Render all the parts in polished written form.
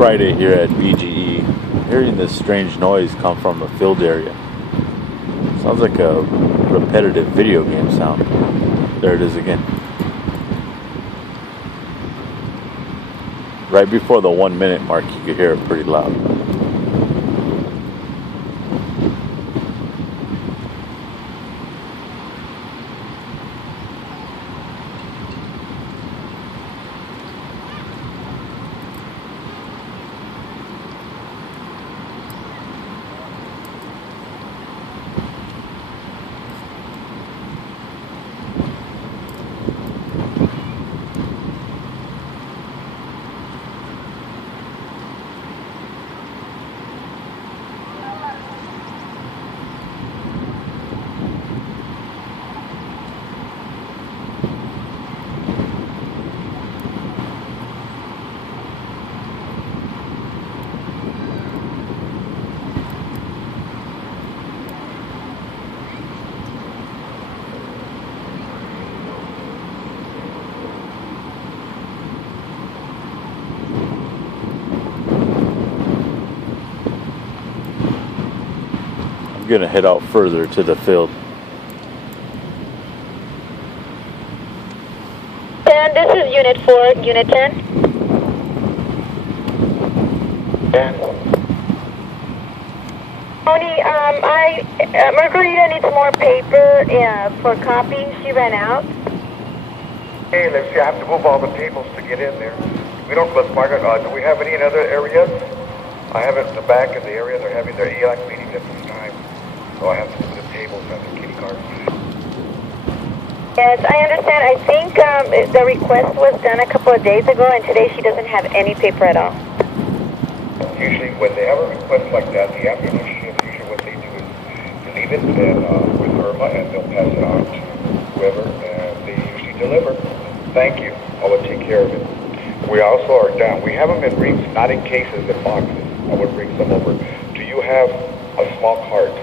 Friday here at BGE. Hearing this strange noise come from the field area. Sounds like a repetitive video game sound. There it is again. Right before the 1 minute mark, you could hear it pretty loud. I'm gonna head out further to the field. And this is Unit 4, Unit 10. Tony, Margarita needs more paper for copy. She ran out. Hey, let's see, I have to move all the tables to get in there. We don't, let's Margaret, do we have any in other areas? I have it in the back of the area. They're having their ELAC meetings at this time. So I have to move the tables and the kitty cards. Yes, I understand. I think the request was done a couple of days ago, and today she doesn't have any paper at all. Usually when they have a request like that, the afternoon shift, usually what they do is to leave it and, with Irma, and they'll pass it on to whoever, and they usually deliver. Thank you. I will take care of it. We also are down. We have them in rings, not in cases, in boxes. I would bring some over. Do you have a small cart?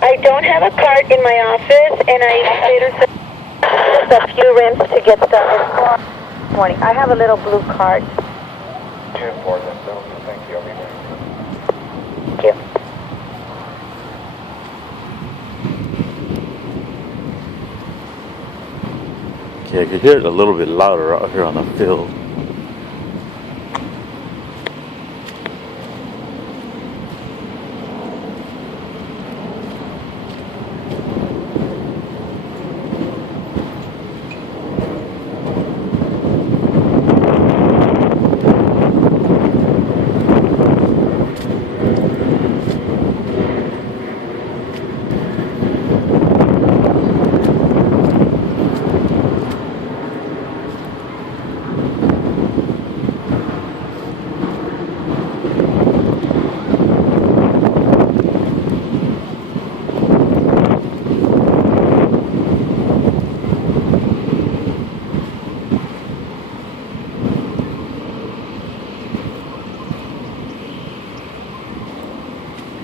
I don't have a cart in my office, and I later just a few rims to get started this morning. I have a little blue cart. 10-4, then. Thank you. I'll be back. Thank you. Okay, I could hear it a little bit louder out here on the field.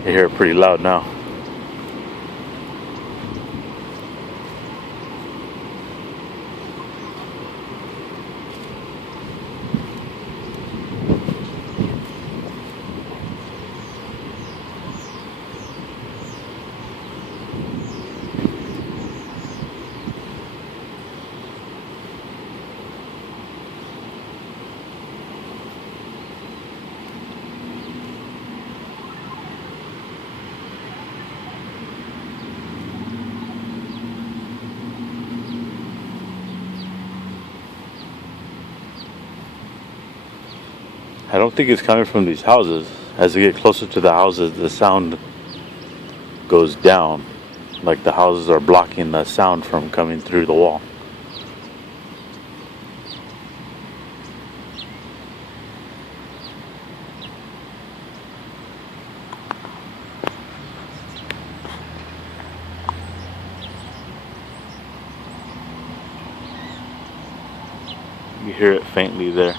You hear it pretty loud now. I don't think it's coming from these houses. As we get closer to the houses, the sound goes down. Like the houses are blocking the sound from coming through the wall. You hear it faintly there.